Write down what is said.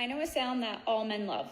I know a sound that all men love.